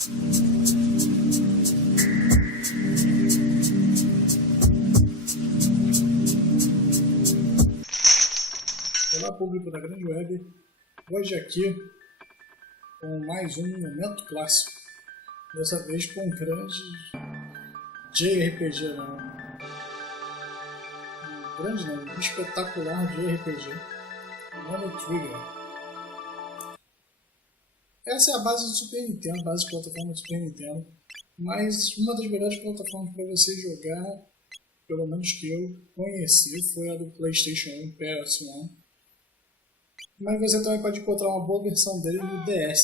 Olá, público da Grande Web. Hoje aqui com mais um Momento Clássico. Dessa vez com um grande JRPG, não. Um espetacular JRPG. Chrono Trigger. Essa é a base do Super Nintendo, base de plataforma do Super Nintendo. Mas uma das melhores plataformas para você jogar, pelo menos que eu conheci, foi a do PlayStation 1, PS1. Mas você também pode encontrar uma boa versão dele no DS.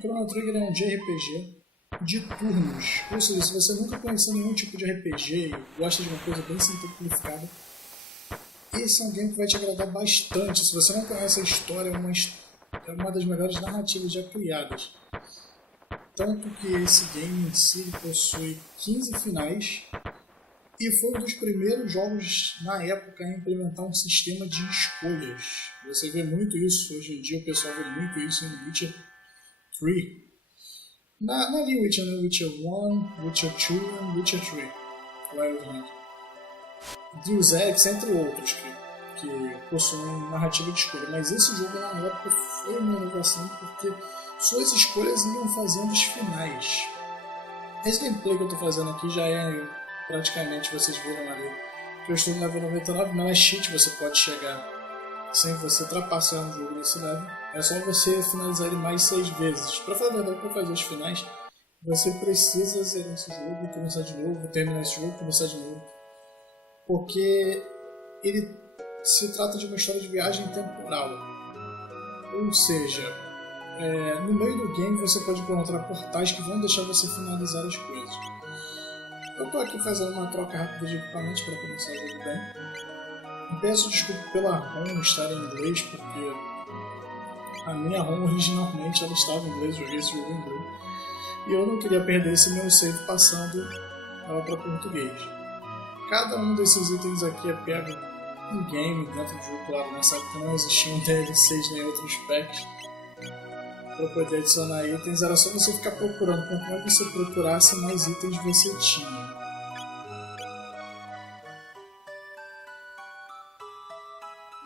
Chrono Trigger é um JRPG de turnos. Ou seja, se você nunca conheceu nenhum tipo de RPG e gosta de uma coisa bem simplificada, esse é um game que vai te agradar bastante. Se você não conhece a história, é uma das melhores narrativas já criadas. Tanto que esse game em si possui 15 finais e foi um dos primeiros jogos na época a implementar um sistema de escolhas. Você vê muito isso, hoje em dia o pessoal vê muito isso em Witcher 3. Na Witcher, né? Witcher 1, Witcher 2 e Witcher 3. Wild Hunt. Deus Ex, entre outros, que possuem narrativa de escolha. Mas esse jogo na época foi uma inovação porque suas escolhas iam fazendo os finais. Esse gameplay que eu estou fazendo aqui já é praticamente, vocês viram ali, que eu estou no level 99, não é cheat, você pode chegar sem você trapacear um jogo nesse level. É só você finalizar ele mais 6 vezes. Para falar a verdade, para fazer os finais, você precisa zerar esse jogo, começar de novo, terminar esse jogo, começar de novo. Porque ele se trata de uma história de viagem temporal. Ou seja, no meio do game você pode encontrar portais que vão deixar você finalizar as coisas. Eu estou aqui fazendo uma troca rápida de equipamentos para começar o jogo bem. Peço desculpa pela ROM estar em inglês, porque a minha ROM originalmente ela estava em inglês, joguei esse jogo em inglês. E eu não queria perder esse meu save passando ela para português. Cada um desses itens aqui é pego em game, dentro do jogo, claro, nessa época não existiam DLCs nem outros packs. Para poder adicionar itens, era só você ficar procurando. Quanto mais você procurasse, mais itens você tinha.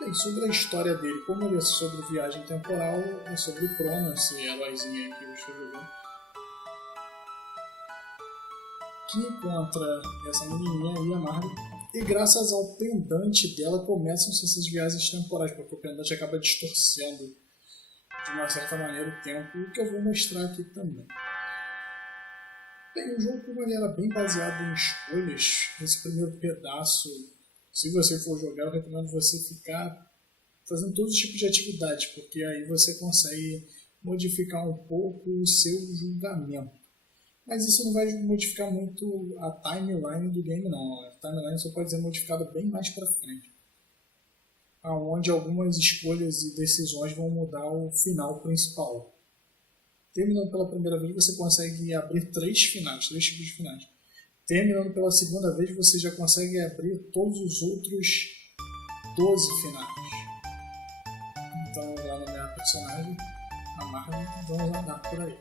Bem, sobre a história dele, como ele é sobre viagem temporal, é sobre o Chrono, esse heróizinho aí que eu estou jogando, que encontra essa menininha aí, a Marley, e graças ao pendante dela começam-se essas viagens temporais, porque o pendante acaba distorcendo de uma certa maneira o tempo, o que eu vou mostrar aqui também. Bem, o jogo, como ele era bem baseado em escolhas, nesse primeiro pedaço, se você for jogar, eu recomendo você ficar fazendo todos os tipos de atividades, porque aí você consegue modificar um pouco o seu julgamento. Mas isso não vai modificar muito a timeline do game, não. A timeline só pode ser modificada bem mais para frente, onde algumas escolhas e decisões vão mudar o final principal. Terminando pela primeira vez, você consegue abrir 3 tipos de finais. Terminando pela segunda vez, você já consegue abrir todos os outros 12 finais. Então, lá na minha personagem, a Marley, vamos andar por aí.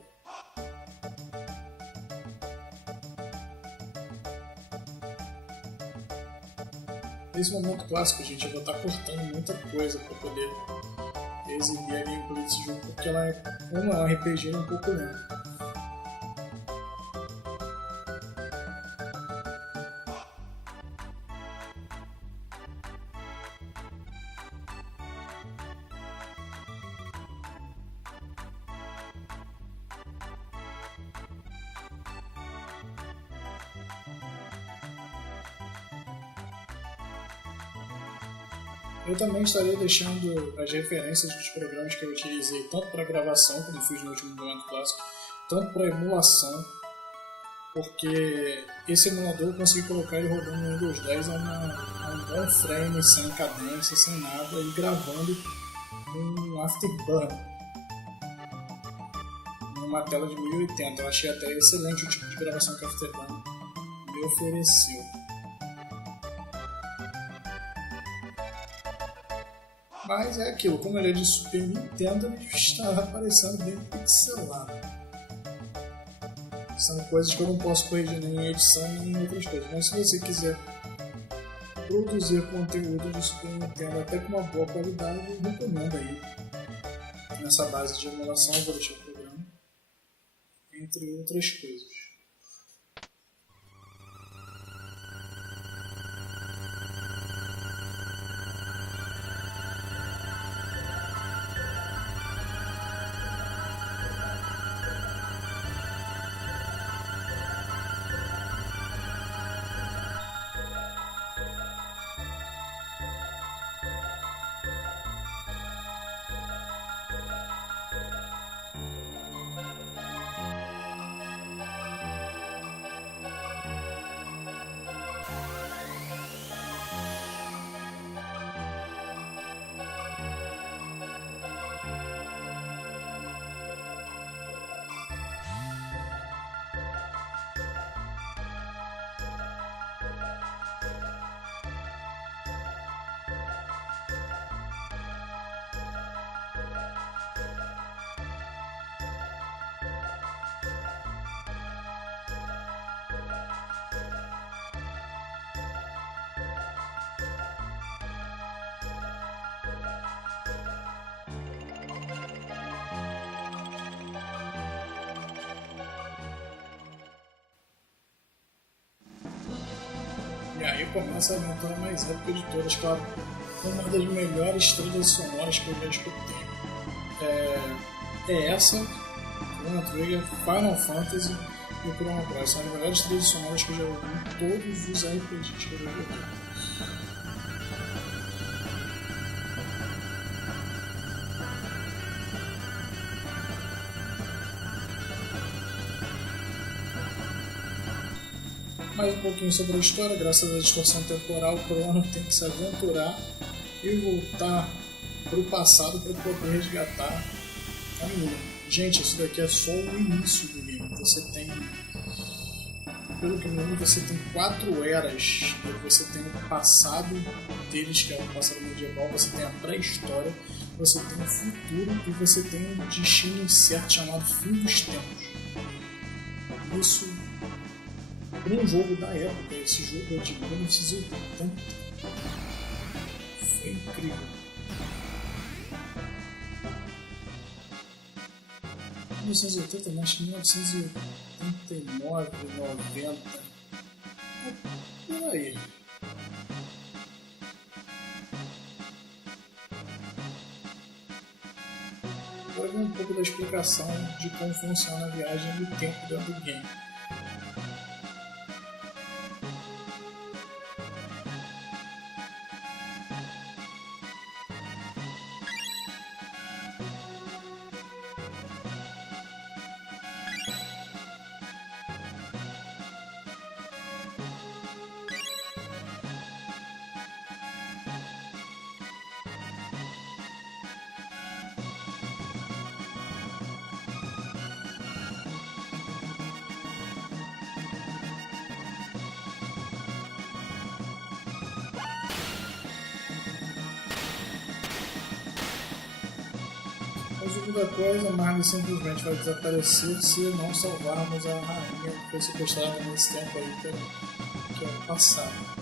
Nesse momento clássico, gente, eu vou estar cortando muita coisa para poder exibir a gameplay desse jogo, porque ela como é um RPG, é um pouco lento. Eu também estarei deixando as referências dos programas que eu utilizei, tanto para gravação, como fiz no último momento clássico, tanto para emulação, porque esse emulador eu consegui colocar ele rodando no Windows 10 a um bom frame, sem cadência, sem nada, e gravando um Afterburn, numa tela de 1080. Eu achei até excelente o tipo de gravação que o Afterburn me ofereceu. Mas é aquilo, como ele é de Super Nintendo, ele está aparecendo bem pixelado. São coisas que eu não posso corrigir nem em edição nem em outras coisas. Mas se você quiser produzir conteúdo de Super Nintendo até com uma boa qualidade, eu recomendo aí. Nessa base de emulação, eu vou deixar o programa, entre outras coisas. E aí começa a aventura mais épica de todas, claro, uma das melhores trilhas sonoras que eu já escutei. É essa, Chrono Trigger, Final Fantasy e Chrono Cross. São as melhores trilhas sonoras que eu já ouvi em todos os RPGs que eu já joguei. Mais um pouquinho sobre a história. Graças à distorção temporal, o Chrono tem que se aventurar e voltar para o passado para poder resgatar a menina. Gente, isso daqui é só o início do game. Você tem, pelo que eu me lembro, você tem 4 eras. Você tem o passado deles, que é o passado medieval, você tem a pré-história, você tem o futuro e você tem um destino incerto chamado fim dos tempos. Isso para um jogo da época, esse jogo é de 1980. Foi incrível. 1980, mas acho que 1989, 90. Por aí. Agora vem um pouco da explicação de como funciona a viagem do tempo dentro do game. A segunda coisa, a Margit simplesmente vai desaparecer se não salvarmos a rainha que foi sequestrada nesse tempo aí que é o passado.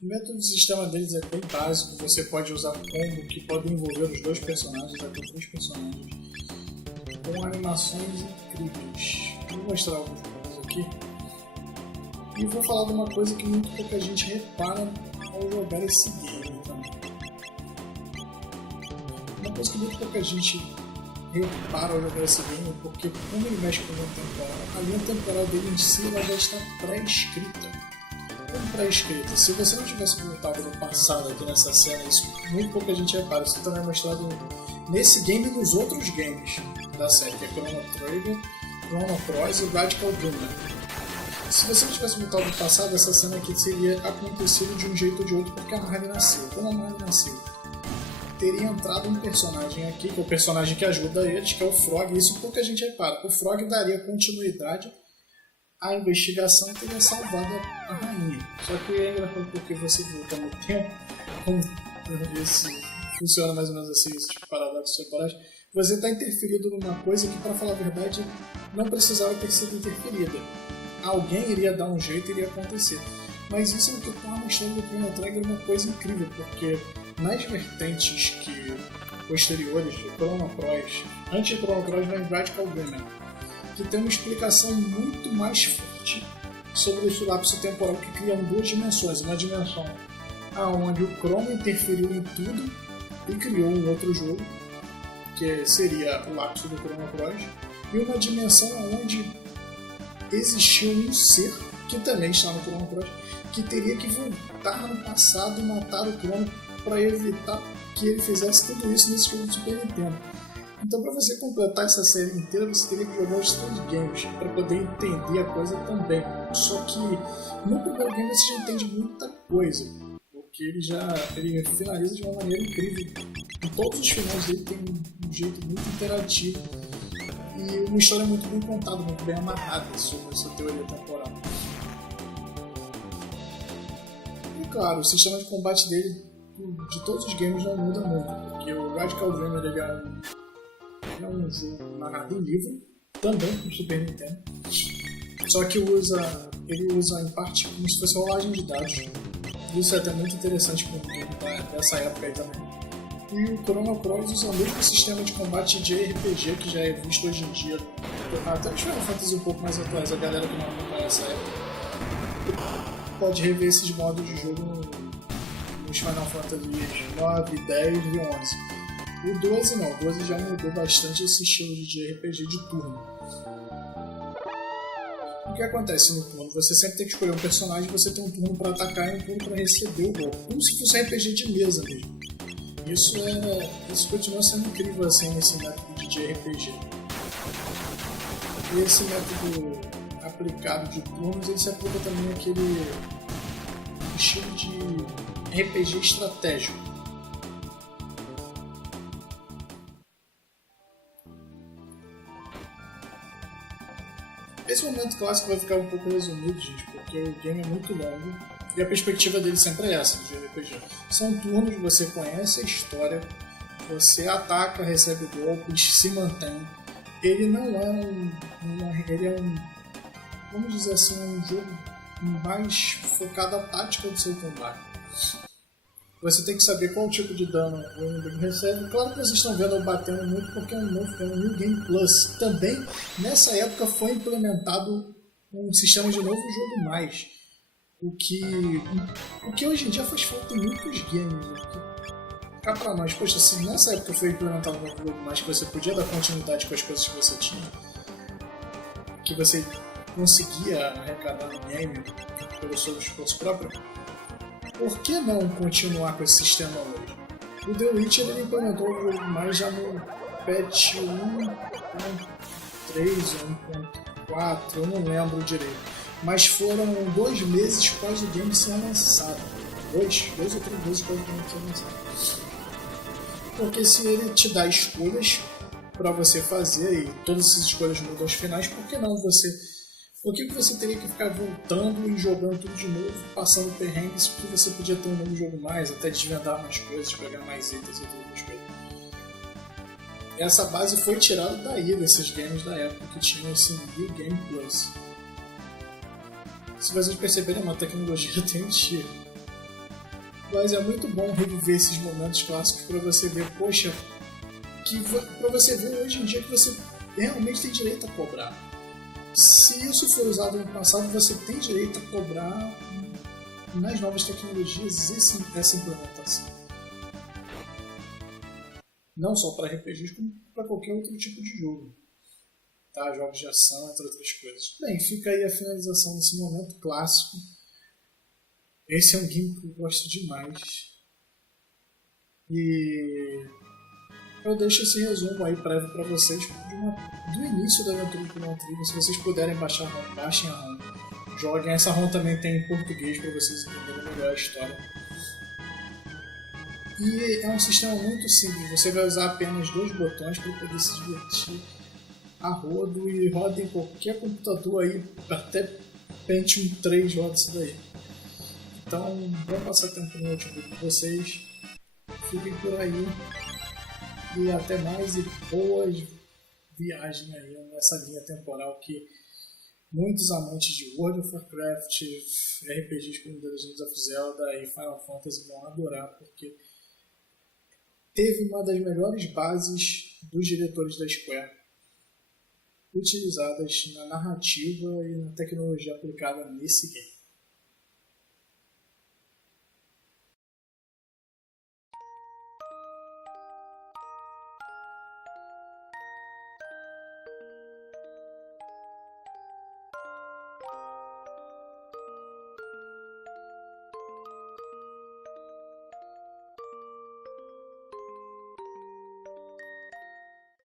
O método de sistema deles é bem básico, você pode usar combo que podem envolver os dois personagens, até 3 personagens, com animações incríveis. Vou mostrar alguns combos aqui. E vou falar de uma coisa que muito pouca gente repara ao jogar esse game também. Uma coisa que muito pouca gente repara ao jogar esse game, porque como ele mexe com a linha temporal dele em si, ela já está pré-escrita. como pré-escrita. Se você não tivesse voltado no passado aqui nessa cena, isso muito pouca gente repara. Isso também é mostrado nesse game e nos outros games da série, que é Chrono Trigger, Chrono Cross e Radical Dreamer. Se você não tivesse voltado no passado, essa cena aqui teria acontecido de um jeito ou de outro porque a Marley nasceu. Quando a Marley nasceu, teria entrado um personagem aqui, que é o personagem que ajuda eles, que é o Frog. Isso pouca gente repara. O Frog daria continuidade à investigação e teria salvado a rainha. Só que é engraçado porque você volta no tempo, como isso funciona mais ou menos assim, esse tipo de paradoxo temporais, você está interferido numa coisa que, para falar a verdade, não precisava ter sido interferida. Alguém iria dar um jeito e iria acontecer. Mas isso é o que torna a história do Chrono Trigger uma coisa incrível, porque nas vertentes posteriores de Chrono Cross, antes de Chrono Cross vem Radical Dreamer, que tem uma explicação muito mais forte sobre esse lapso temporal que criam duas dimensões. Uma dimensão onde o Chrono interferiu em tudo e criou um outro jogo, que seria o lapso do Chrono Cross, e uma dimensão onde existiu um ser, que também está no Chrono Cross, que teria que voltar no passado e matar o Chrono para evitar que ele fizesse tudo isso nesse jogo de Super Nintendo. Então, para você completar essa série inteira, você teria que jogar os três games para poder entender a coisa também. Só que no primeiro game você já entende muita coisa, porque ele finaliza de uma maneira incrível. E todos os finais dele tem um jeito muito interativo e uma história muito bem contada, muito bem amarrada sobre essa teoria temporal. E claro, o sistema de combate dele, de todos os games, não muda muito, porque o Radical Dreamer ele é um jogo narrado em livro, também no Super Nintendo, só que ele usa em parte como se fosse rolagem de dados. Isso é até muito interessante para um game dessa época aí também. E o Chrono Cross usa o mesmo sistema de combate de RPG que já é visto hoje em dia, até nos Final Fantasy um pouco mais atuais. A galera que não acompanha essa época pode rever esses modos de jogo nos Final Fantasy 9, 10 e 11. O 12 não, o 12 já mudou bastante esse estilo de RPG de turno. O que acontece no turno? Você sempre tem que escolher um personagem, você tem um turno para atacar e um turno para receber o golpe, como se fosse um RPG de mesa mesmo. Isso continua sendo incrível assim, nesse método de RPG. E esse método aplicado de turnos, ele se aplica também àquele estilo de RPG estratégico. Esse momento clássico vai ficar um pouco resumido, gente, porque o game é muito longo e a perspectiva dele sempre é essa, do RPG. São turnos, você conhece a história, você ataca, recebe golpes, se mantém. Ele não é ele é um, vamos dizer assim, um jogo mais focado à tática do seu combate. Você tem que saber qual tipo de dano o inimigo recebe. Claro que vocês estão vendo eu batendo muito porque é um New Game Plus. Também, nessa época, foi implementado um sistema de novo jogo mais. O que hoje em dia faz falta em muitos games. Cá pra nós, poxa, se nessa época foi implementado um novo jogo mais que você podia dar continuidade com as coisas que você tinha, que você conseguia arrecadar no game pelo seu esforço próprio, por que não continuar com esse sistema hoje? O The Witcher ele implementou o jogo mais já no patch 1.3 ou 1.4, eu não lembro direito. Mas foram 2 meses após o game ser lançado. 2 ou 3 meses após o game ser lançado. Porque se ele te dá escolhas para você fazer e todas essas escolhas mudam aos finais, por que não você... Por que você teria que ficar voltando e jogando tudo de novo, passando perrengues, porque você podia ter um novo jogo mais, até desvendar mais coisas, pegar mais itens e tudo mais. Essa base foi tirada daí, desses games da época que tinham esse New Game Plus. Se vocês perceberem, é uma tecnologia até antiga. Mas é muito bom reviver esses momentos clássicos para você ver, poxa, para você ver hoje em dia que você realmente tem direito a cobrar. Se isso for usado no passado, você tem direito a cobrar nas novas tecnologias essa implementação. Não só para RPGs, como para qualquer outro tipo de jogo. Tá? Jogos de ação, entre outras coisas. Bem, fica aí a finalização desse momento clássico. Esse é um game que eu gosto demais. E eu deixo esse resumo aí prévio para vocês do início da aventura do Chrono Trigger. Se vocês puderem baixar a ROM, baixem a ROM. Joguem. Essa ROM também tem em português para vocês entenderem melhor a história. E é um sistema muito simples. Você vai usar apenas 2 botões para poder se divertir a rodo e roda em qualquer computador aí, até Pentium 3 roda isso daí. Então, bom passatempo no notebook de vocês. Fiquem por aí. E até mais e boas viagens aí nessa linha temporal que muitos amantes de World of Warcraft, RPGs como The Legend of Zelda e Final Fantasy vão adorar, porque teve uma das melhores bases dos diretores da Square utilizadas na narrativa e na tecnologia aplicada nesse game.